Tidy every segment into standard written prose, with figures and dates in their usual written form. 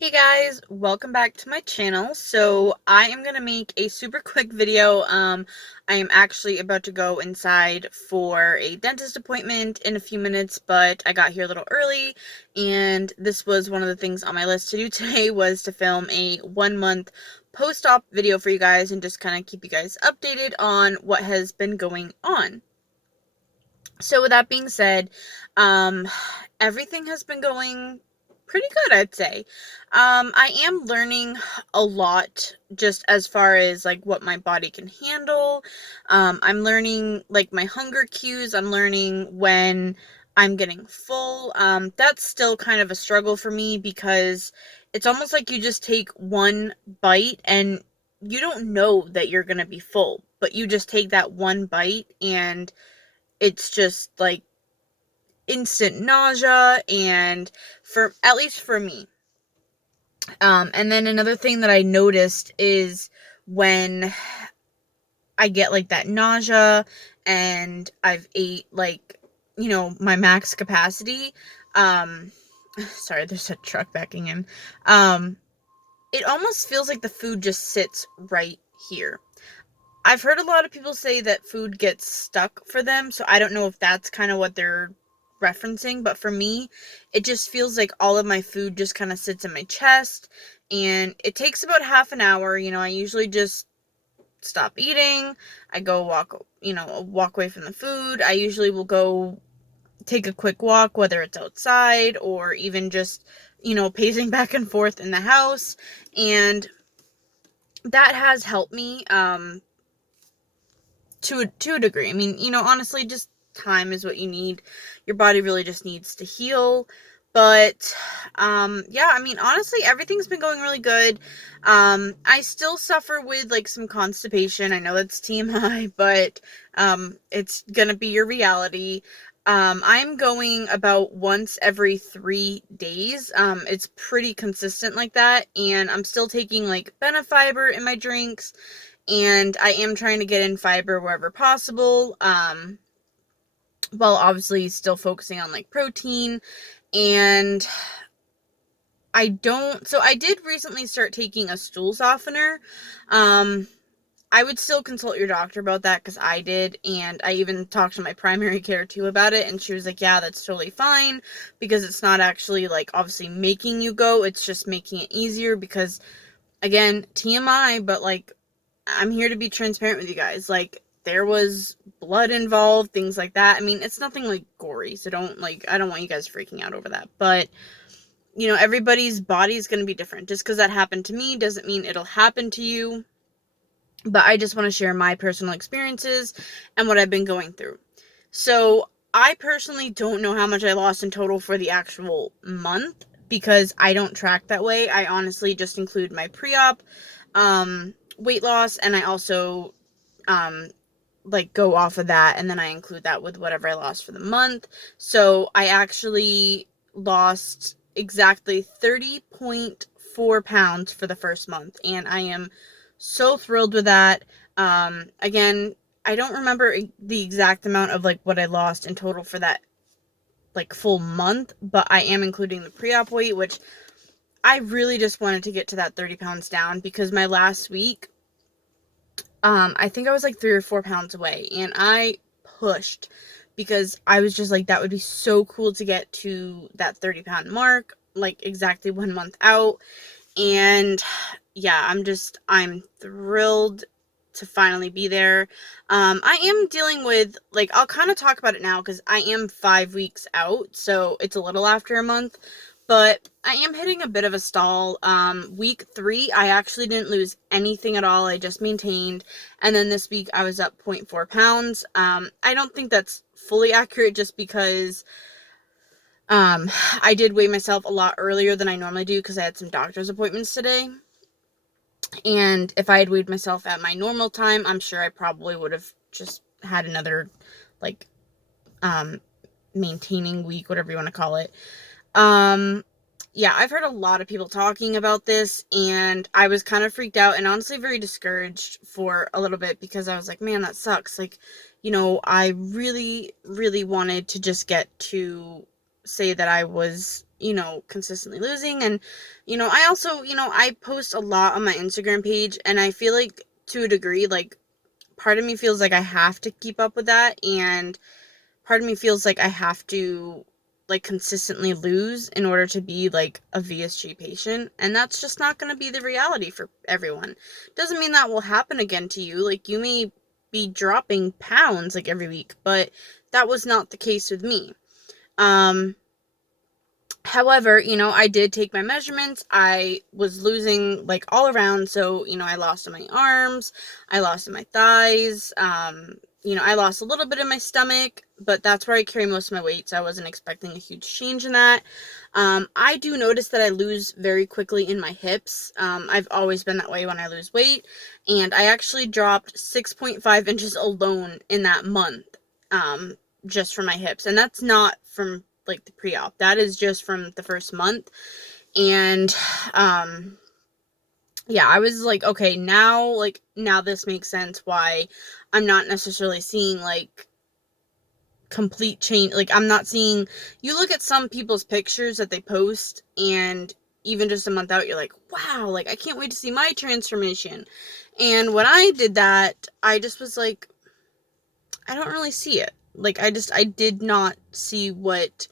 Hey guys, welcome back to my channel. So I am gonna make a super quick video. I am actually about to go inside for a dentist appointment in a few minutes, but I got here a little early, and this was one of the things on my list to do today was to film a 1 month post-op video for you guys and just kind of keep you guys updated on what has been going on. So with that being said, um, everything has been going pretty good, I'd say. I am learning a lot just as far as like what my body can handle. I'm learning like my hunger cues. I'm learning when I'm getting full. That's still kind of a struggle for me because it's almost like you just take one bite and you don't know that you're gonna be full, but you just take that one bite and it's just like instant nausea, and for at least for me. And then another thing that I noticed is when I get like that nausea and I've ate like, my max capacity, um sorry, there's a truck backing in. It almost feels like the food just sits right here. I've heard a lot of people say that food gets stuck for them, so I don't know if that's kind of what they're referencing, but for me, it just feels like all of my food just kind of sits in my chest, and it takes about half an hour. I usually just stop eating. I go walk away from the food. I usually will go take a quick walk, whether it's outside or even just, pacing back and forth in the house, and that has helped me to a degree. I mean, honestly, just time is what you need. Your body really just needs to heal. But yeah, I mean, honestly, everything's been going really good. I still suffer with like some constipation. I know that's TMI, but it's gonna be your reality. I'm going about once every 3 days. It's pretty consistent like that, and I'm still taking like Benefiber in my drinks, and I am trying to get in fiber wherever possible, while obviously still focusing on like protein. And I did recently start taking a stool softener. I would still consult your doctor about that because I did, and I even talked to my primary care too about it, and she was like, yeah, that's totally fine because it's not actually like obviously making you go, it's just making it easier because, again, TMI, but like, I'm here to be transparent with you guys. Like, there was blood involved, things like that. I mean, it's nothing like gory, so I don't want you guys freaking out over that. But, everybody's body is going to be different. Just because that happened to me doesn't mean it'll happen to you. But I just want to share my personal experiences and what I've been going through. So, I personally don't know how much I lost in total for the actual month because I don't track that way. I honestly just include my pre-op weight loss, and I also um like go off of that, and then I include that with whatever I lost for the month. So I actually lost exactly 30.4 pounds for the first month, and I am so thrilled with that. Again, I don't remember the exact amount of like what I lost in total for that like full month, but I am including the pre-op weight, which I really just wanted to get to that 30 pounds down because my last week, I think I was like 3 or 4 pounds away, and I pushed because I was just like, that would be so cool to get to that 30-pound mark, like exactly 1 month out. And yeah, I'm thrilled to finally be there. I am dealing with, like, I'll kind of talk about it now because I am 5 weeks out, so it's a little after a month, but I am hitting a bit of a stall. Week 3, I actually didn't lose anything at all. I just maintained, and then this week I was up 0.4 pounds. I don't think that's fully accurate just because I did weigh myself a lot earlier than I normally do because I had some doctor's appointments today. And if I had weighed myself at my normal time, I'm sure I probably would have just had another, like, um, maintaining week, whatever you want to call it. Um, yeah, I've heard a lot of people talking about this, and I was kind of freaked out and honestly very discouraged for a little bit because I was like, man, that sucks. Like, I really, really wanted to just get to say that I was consistently losing. And, I also, I post a lot on my Instagram page, and I feel like to a degree, like, part of me feels like I have to keep up with that, and part of me feels like I have to, like, consistently lose in order to be, like, a VSG patient, and that's just not going to be the reality for everyone. Doesn't mean that will happen again to you. Like, you may be dropping pounds, like, every week, but that was not the case with me. However, I did take my measurements. I was losing, like, all around. So, I lost in my arms, I lost in my thighs, I lost a little bit in my stomach, but that's where I carry most of my weight, so I wasn't expecting a huge change in that. I do notice that I lose very quickly in my hips. I've always been that way when I lose weight, and I actually dropped 6.5 inches alone in that month, just from my hips, and that's not from, like, the pre-op. That is just from the first month. And yeah, I was like, okay, now this makes sense why I'm not necessarily seeing, like, complete change. Like, I'm not seeing, you look at some people's pictures that they post, and even just a month out, you're like, wow, like, I can't wait to see my transformation. And when I did that, I just was like, I don't really see it. Like, I did not see what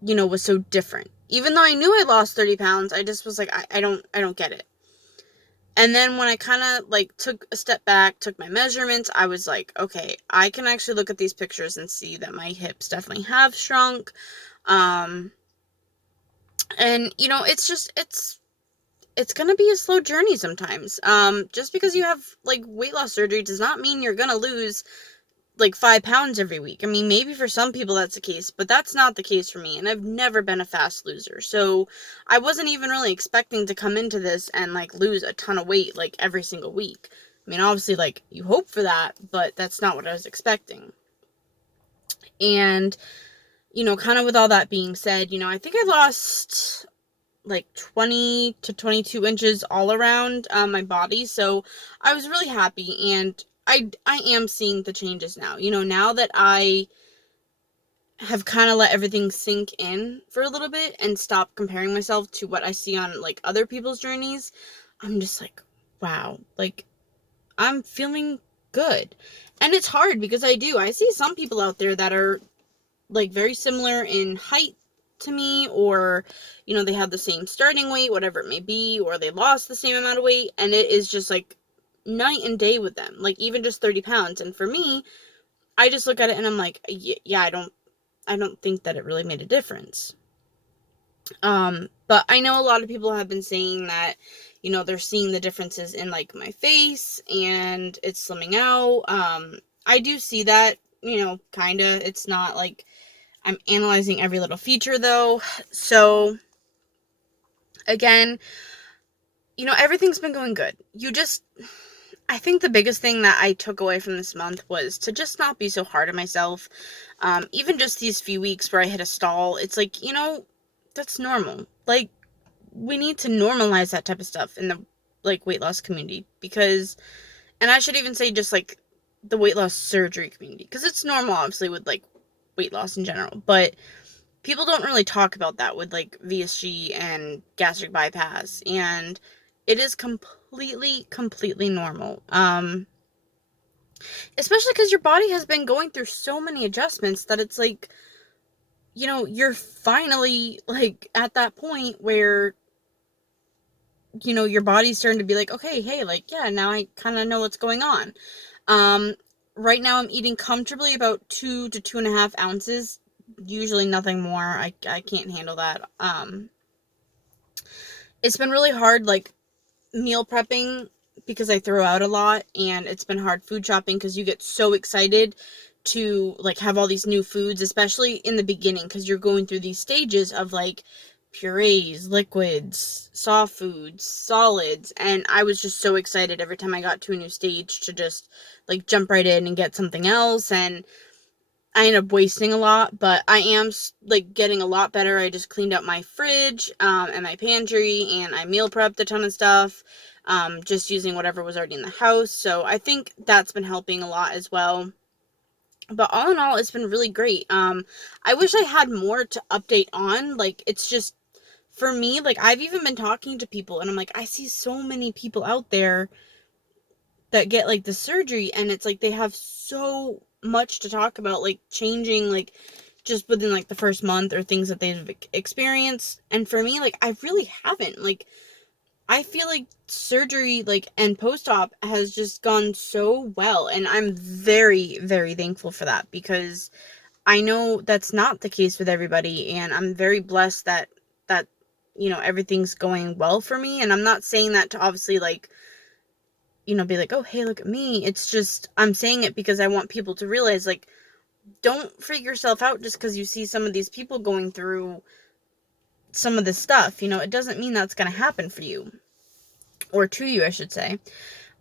was so different. Even though I knew I lost 30 pounds, I just was like, I don't get it. And then when I kind of, like, took a step back, took my measurements, I was like, okay, I can actually look at these pictures and see that my hips definitely have shrunk. And, it's going to be a slow journey sometimes. Just because you have, like, weight loss surgery does not mean you're going to lose, like, 5 pounds every week. I mean, maybe for some people that's the case, but that's not the case for me, and I've never been a fast loser. So I wasn't even really expecting to come into this and, like, lose a ton of weight, like, every single week. I mean, obviously, like, you hope for that, but that's not what I was expecting. And, kind of with all that being said, I think I lost, like, 20 to 22 inches all around my body. So I was really happy, and I am seeing the changes now. Now that I have kind of let everything sink in for a little bit and stop comparing myself to what I see on, like, other people's journeys, I'm just like, wow, like, I'm feeling good. And it's hard because I see some people out there that are, like, very similar in height to me, or, they have the same starting weight, whatever it may be, or they lost the same amount of weight, and it is just, like, night and day with them, like, even just 30 pounds. And for me, I just look at it and I'm like, yeah, I don't think that it really made a difference. But I know a lot of people have been saying that, they're seeing the differences in, like, my face, and it's slimming out. I do see that, kinda. It's not like I'm analyzing every little feature, though. So, again, everything's been going good. I think the biggest thing that I took away from this month was to just not be so hard on myself. Even just these few weeks where I hit a stall, it's like, that's normal. Like, we need to normalize that type of stuff in the, like, weight loss community, because, and I should even say just, like, the weight loss surgery community, because it's normal, obviously, with, like, weight loss in general, but people don't really talk about that with, like, VSG and gastric bypass, and it is completely normal. Especially because your body has been going through so many adjustments that it's like, you're finally, like, at that point where, your body's starting to be like, okay, hey, like, yeah, now I kind of know what's going on. Right now I'm eating comfortably about 2 to 2.5 ounces, usually nothing more. I can't handle that. It's been really hard, like, meal prepping, because I throw out a lot, and it's been hard food shopping because you get so excited to, like, have all these new foods, especially in the beginning, because you're going through these stages of, like, purees, liquids, soft foods, solids, and I was just so excited every time I got to a new stage to just, like, jump right in and get something else, and I end up wasting a lot, but I am, like, getting a lot better. I just cleaned out my fridge, and my pantry, and I meal prepped a ton of stuff, just using whatever was already in the house. So I think that's been helping a lot as well But all in all, it's been really great. I wish I had more to update on. Like, it's just, for me, like, I've even been talking to people, and I'm like, I see so many people out there that get, like, the surgery, and it's like they have so much to talk about, like, changing, like, just within, like, the first month, or things that they've experienced. And for me, like, I really haven't. Like, I feel like surgery, like, and post-op has just gone so well, and I'm very, very thankful for that, because I know that's not the case with everybody, and I'm very blessed that everything's going well for me. And I'm not saying that to obviously, like, be like, oh, hey, look at me. It's just, I'm saying it because I want people to realize, like, don't freak yourself out just because you see some of these people going through some of this stuff. It doesn't mean that's going to happen for you, or to you, I should say.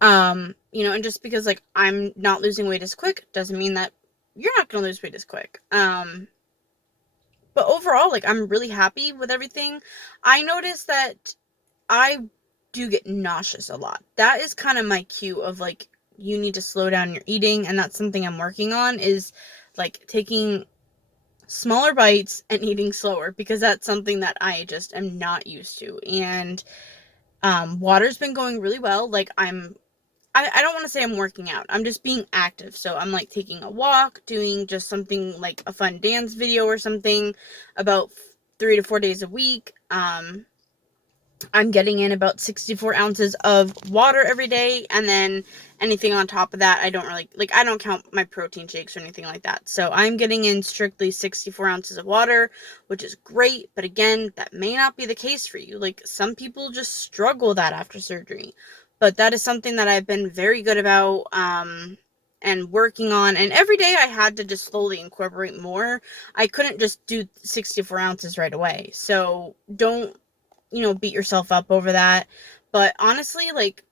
And just because, like, I'm not losing weight as quick doesn't mean that you're not going to lose weight as quick. But overall, like, I'm really happy with everything. I noticed that I do get nauseous a lot. That is kind of my cue of, like, you need to slow down your eating, and that's something I'm working on, is, like, taking smaller bites and eating slower, because that's something that I just am not used to. And water's been going really well. Like, I don't want to say I'm working out. I'm just being active. So I'm, like, taking a walk, doing just something like a fun dance video or something about 3 to 4 days a week. I'm getting in about 64 ounces of water every day, and then anything on top of that, I don't really, like, I don't count my protein shakes or anything like that. So I'm getting in strictly 64 ounces of water, which is great. But again, that may not be the case for you. Like, some people just struggle with that after surgery. But that is something that I've been very good about, and working on. And every day I had to just slowly incorporate more. I couldn't just do 64 ounces right away. So don't, beat yourself up over that. But honestly, like,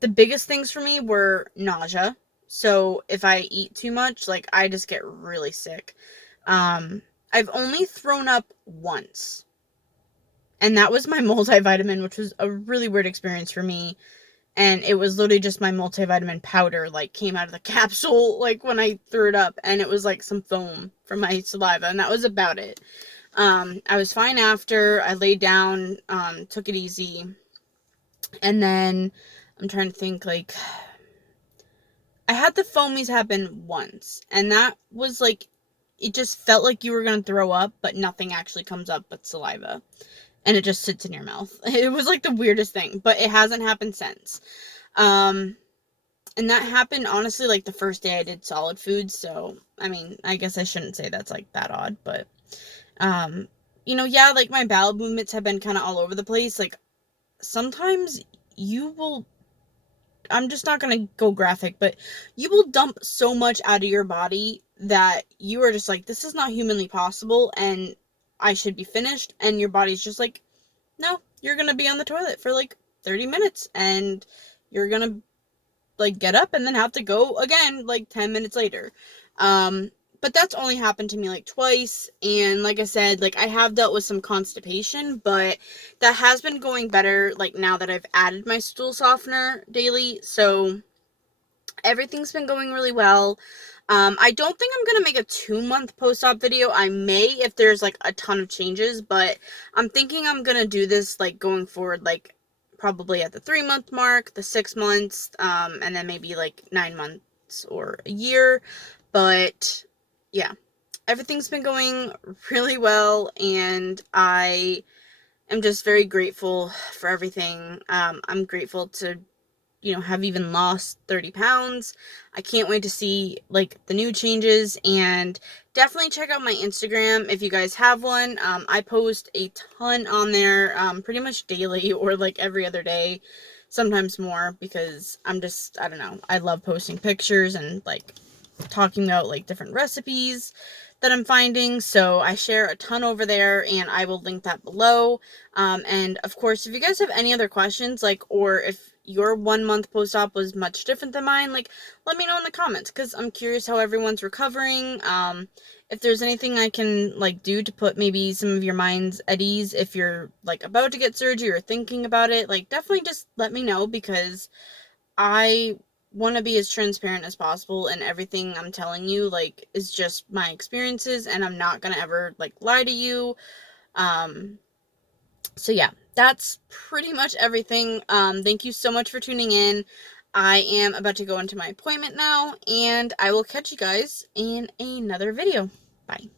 the biggest things for me were nausea. So if I eat too much, like, I just get really sick. I've only thrown up once, and that was my multivitamin, which was a really weird experience for me. And it was literally just my multivitamin powder, like, came out of the capsule, like, when I threw it up, and it was like some foam from my saliva, and that was about it. I was fine after. I laid down, took it easy. And then I'm trying to think, like, I had the foamies happen once, and that was like, it just felt like you were going to throw up, but nothing actually comes up but saliva, and it just sits in your mouth. It was like the weirdest thing, but it hasn't happened since. And that happened, honestly, like, the first day I did solid foods. So, I mean, I guess I shouldn't say that's, like, that odd, but yeah, like, my bowel movements have been kind of all over the place. Like, sometimes you will, I'm just not going to go graphic, but you will dump so much out of your body that you are just like, this is not humanly possible, and I should be finished. And your body's just like, no, you're going to be on the toilet for, like, 30 minutes, and you're going to, like, get up and then have to go again, like, 10 minutes later. But that's only happened to me, like, twice. And like I said, like, I have dealt with some constipation, but that has been going better, like, now that I've added my stool softener daily. So everything's been going really well. I don't think I'm gonna make a 2-month post-op video. I may, if there's, like, a ton of changes, but I'm thinking I'm gonna do this, like, going forward, like, probably at the 3-month mark, the 6 months, and then maybe, like, 9 months or a year. But yeah, everything's been going really well, and I am just very grateful for everything. I'm grateful to, have even lost 30 pounds. I can't wait to see, like, the new changes. And definitely check out my Instagram if you guys have one. I post a ton on there, pretty much daily, or, like, every other day, sometimes more, because I don't know, I love posting pictures and, like, talking about, like, different recipes that I'm finding. So I share a ton over there, and I will link that below. And of course, if you guys have any other questions, like, or if your 1-month post-op was much different than mine, like, let me know in the comments, because I'm curious how everyone's recovering. If there's anything I can, like, do to put maybe some of your minds at ease if you're, like, about to get surgery or thinking about it, like, definitely just let me know, because I want to be as transparent as possible, and everything I'm telling you, like, is just my experiences, and I'm not gonna ever, like, lie to you. So yeah, that's pretty much everything. Thank you so much for tuning in. I am about to go into my appointment now, and I will catch you guys in another video. Bye.